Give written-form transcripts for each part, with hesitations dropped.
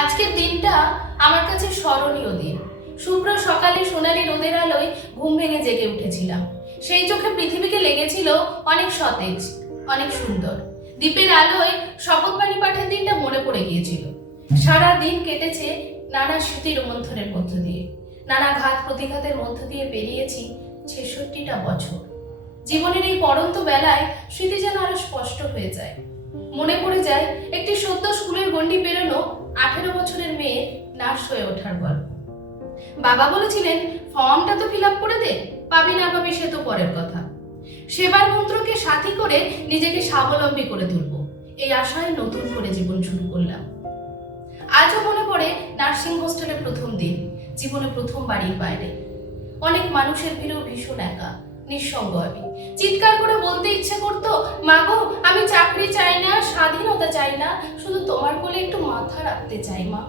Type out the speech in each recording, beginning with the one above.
আজকের দিনটা আমার কাছে স্মরণীয় দিন। শুভ্র সকালে সোনালি রোদের আলোয় ঘুম ভেঙে জেগে উঠেছিলাম। সেই চোখে পৃথিবীকে লেগেছিল অনেক সতেজ, অনেক সুন্দর। দ্বীপের আলোয় শপথবাণী পাঠের দিনটা মনে পড়ে গিয়েছিল। সারা দিন কেটেছে নানা স্মৃতির মন্থনের মধ্য দিয়ে, নানা ঘাত প্রতিঘাতের মধ্য দিয়ে পেরিয়েছি ৬৬টা বছর। জীবনের এই পড়ন্ত বেলায় স্মৃতি যেন আরো স্পষ্ট হয়ে যায়। মনে পড়ে যায় একটি সদ্য স্কুলের গণ্ডি পেরোনো ১৮ বছরের মেয়ে নার্স হয়ে ওঠার গল্প। বাবা বলেছিলেন, ফর্মটা তো ফিল আপ করে দে, পাবি না পাবি সে তো পরের কথা। সেবার মন্ত্রকে সাথী করে নিজেকে স্বাবলম্বী করে তুলব, এই আশায় নতুন করে জীবন শুরু করলাম। আজও মনে পড়ে নার্সিং হোস্টেলের প্রথম দিন, জীবনে প্রথম বাড়ির বাইরে। অনেক মানুষের ভিড়েও ভীষণ একা, নিঃসঙ্গ আমি। চিৎকার করে বলতে ইচ্ছে করতো, মাগো আমি চাকরি চাই না, স্বাধীনতা চাই না, শুধু তোমার কোলে একটু মাথা রাখতে চাই মা।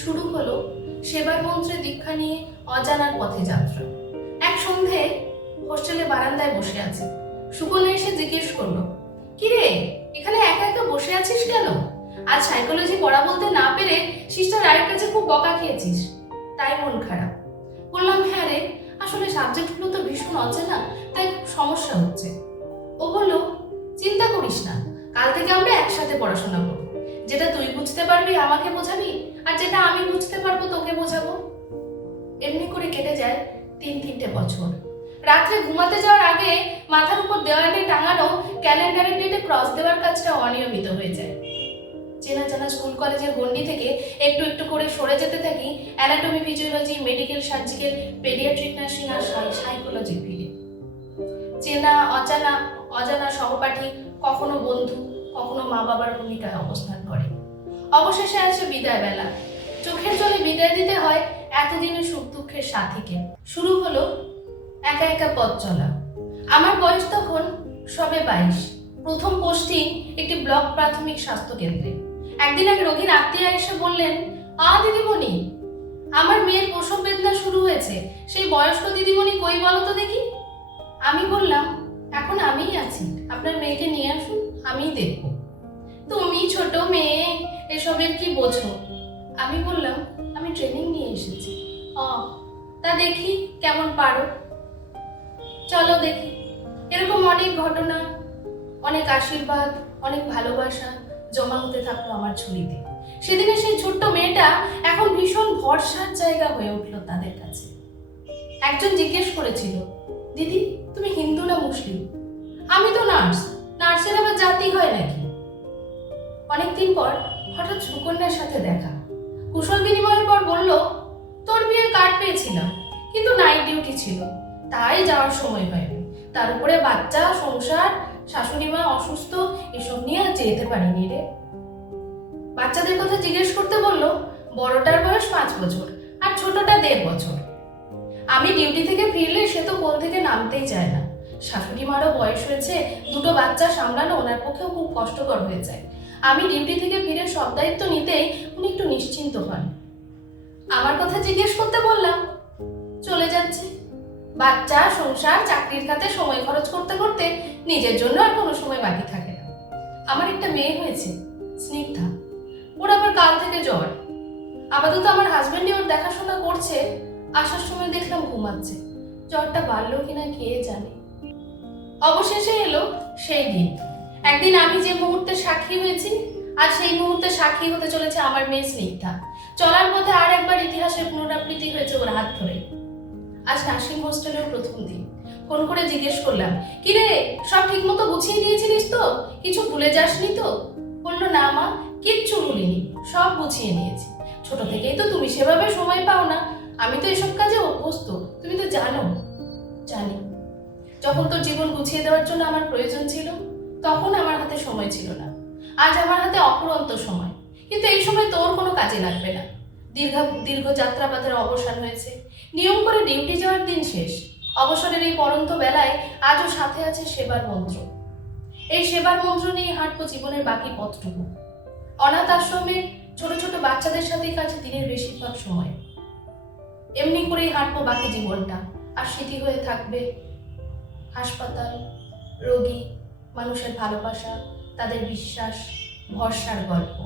শুরু হলো সেবার মন্ত্রে দীক্ষা নিয়ে অজানার পথে যাত্রা। এক সন্ধে হোস্টেলে বারান্দায় বসে আছি। সুকন্যা এসে জিজ্ঞেস করলো, কিরে এখানে একা একা বসে আছিস কেন? আজ সাইকোলজি পড়া বলতে না পেরে সিস্টার রায়ের কাছে খুব বকা খেয়েছিস, তাই মন খারাপ? বললাম, হ্যাঁ রে, আসলে সাবজেক্টগুলো তো ভীষণ অচেনা, তাই খুব সমস্যা হচ্ছে। ও বলল, চিন্তা করিস না, কাল থেকে আমরা একসাথে পড়াশোনা করবো। যেটা তুই বুঝতে পারবি আমাকে বোঝাবি, আর যেটা আমি বুঝতে পারবো তোকে বোঝাবো। এমনি করে কেটে যায় ৩-৩টে বছর। রাত্রে ঘুমাতে যাওয়ার আগে মাথার উপর দেওয়ালে টাঙানো ক্যালেন্ডারের ডেটে ক্রস দেওয়ার কাজটা অনিয়মিত হয়ে যায়। চেনা জানা স্কুল কলেজের গণ্ডি থেকে একটু একটু করে সরে যেতে থাকি anatomy, physiology, medical, surgical, pediatric nursing আর সাইকোলজির ভিড়ে। চেনা অজানা সহপাঠী, কখনো বন্ধু, কখনো মা বাবার ভূমিকায় অবস্থান করে। অবশেষে আসে বিদায় বেলা। চোখের জলে বিদায় দিতে হয় এতদিনের সুখ দুঃখের সাথীকে। শুরু হলো একা একা পথ চলা। আমার বয়স তখন সবে ২২। প্রথম পোস্টিং একটি ব্লক প্রাথমিক স্বাস্থ্য কেন্দ্রে। একদিন এক রোগীর আত্মীয় এসে বললেন, দিদিমণি, আমার মেয়ের প্রসব বেদনা শুরু হয়েছে, সেই বয়স্ক দিদিমণি কই বলো তো দেখি। আমি বললাম, এখন আমিই আছি, আপনার মেয়েকে নিয়ে আসুন, আমিই দেখব। তুমি ছোট মেয়ে, এসবের কি বোঝো? আমি বললাম, আমি ট্রেনিং নিয়ে এসেছি। তা দেখি কেমন পারো, চলো দেখি। এরকম অনেক ঘটনা, অনেক আশীর্বাদ, অনেক ভালোবাসা জমা হতে থাকলো আমার ঝুলিতে। সেদিনে সেই ছোট্ট মেয়েটা এখন ভীষণ ভরসার জায়গা হয়ে উঠলো তাদের কাছে। একজন জিজ্ঞেস করেছিল, দিদি তুমি হিন্দু না মুসলিম? আমি তো নার্স, নার্সের আবার জাতি হয় নাকি? অনেকদিন পর হঠাৎ সুকন্যার সাথে দেখা। কুশল বিনিময়ের পর বলল, তোর বিয়ের কার্ড পেয়েছিলাম, কিন্তু নাইট ডিউটি ছিল, তাই যাওয়ার সময় হয়নি। তার উপরে বাচ্চা, সংসার, শাশুড়ি মা অসুস্থ, এসব নিয়ে আর যেতে পারিনি রে। বাচ্চাদের কথা জিজ্ঞেস করতে বলল, বড়টার বয়স ৫ বছর আর ছোটটা ১.৫ বছর। আমি ডিউটি থেকে ফিরলে সে তো কোল থেকে নামতেই চায় না। শাশুড়ি মারও বয়স হয়েছে, দুটো বাচ্চা সামলানো ওনার পক্ষেও খুব কষ্টকর হয়ে যায়। আমি ডিউটি থেকে ফিরে সব দায়িত্ব নিতেই উনি একটু নিশ্চিন্ত হন। আমার কথা জিজ্ঞেস করতে বললাম, চলে যাচ্ছে। বাচ্চা, সংসার, চাকরির খাতে সময় খরচ করতে করতে নিজের জন্য আর কোনো সময় বাকি থাকে না। আমার একটা মেয়ে হয়েছে, স্নিগ্ধা। ওর আবার কাল থেকে জ্বর। আপাতত আমার হাজবেন্ডই ওর দেখাশোনা করছে। আসার সময় দেখলাম ঘুমাচ্ছে। জ্বরটা বাড়লো কিনা কে জানে। অবশেষে এলো সেই দিন, একদিন আমি যে মুহূর্তে সাক্ষী হয়েছি, আর সেই মুহূর্তে সাক্ষী হতে চলেছে আমার মেয়ে স্নিগ্ধা। চলার পথে আর একবার ইতিহাসের পুনরাবৃত্তি হয়েছে ওর হাত ধরে। আজ নার্সিং হোস্টেলের প্রথম দিন। ফোন করে জিজ্ঞেস করলাম, কিরে সব ঠিক মতো গুছিয়ে নিয়েছিলিস তো? কিছু ভুলে যাসনি তো? বললো, না মা, কিচ্ছু ভুলিনি, সব গুছিয়ে নিয়েছি। ছোট থেকেই তো তুমি সেভাবে সময় পাও না, আমি তো এসব কাজে অভ্যস্ত, তুমি তো জানো। জানি, যখন তোর জীবন গুছিয়ে দেওয়ার জন্য আমার প্রয়োজন ছিল, তখন আমার হাতে সময় ছিল না। আজ আমার হাতে অফুরন্ত সময়, কিন্তু এই সময় তোর কোনো কাজে লাগবে না। দীর্ঘ যাত্রাপথের অবসান হয়েছে, নিয়ম করে ডিউটি যাওয়ার দিন শেষ। অবসরের এই পরন্ত বেলায় আজও সাথে আছে সেবার মন্ত্র। এই সেবার মন্ত্র নিয়ে হাঁটবো জীবনের বাকি পথটুকু। অনাথ আশ্রমের ছোট ছোট বাচ্চাদের সাথে কাছে দিনের বেশিরভাগ সময়। এমনি করেই হাঁটবো বাকি জীবনটা, আর স্মৃতি হয়ে থাকবে হাসপাতাল, রোগী, মানুষের ভালোবাসা, তাদের বিশ্বাস, ভরসার গল্প।